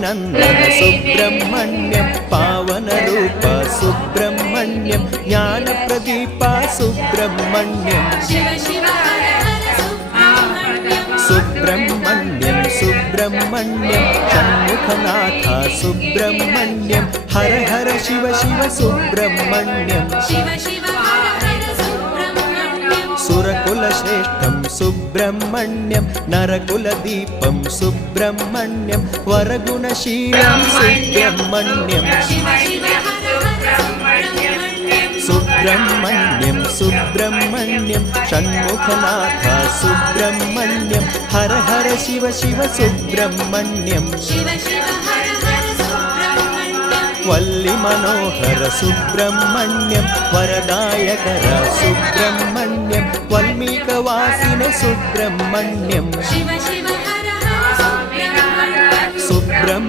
देवीनन्दन Subrahmanyam पावनरूप Subrahmanyam ज्ञानप्रदीपा Subrahmanyam Subrahmanyam Subrahmanyam Shanmukhanath Subrahmanyam Har Har Shiva Shiva Subrahmanyam सुरकुलश्रेष्ठं Subrahmanyam नरकुलदीपं Subrahmanyam वरगुणशीलं Subrahmanyam Subrahmanyam Subrahmanyam Shanmukhanath Subrahmanyam Har Har Shiva Shiva Subrahmanyam Valli Manohar Subrahmanyam वरदायकर Subrahmanyam वल्मीकवासिने Subrahmanyam Subrahmanyam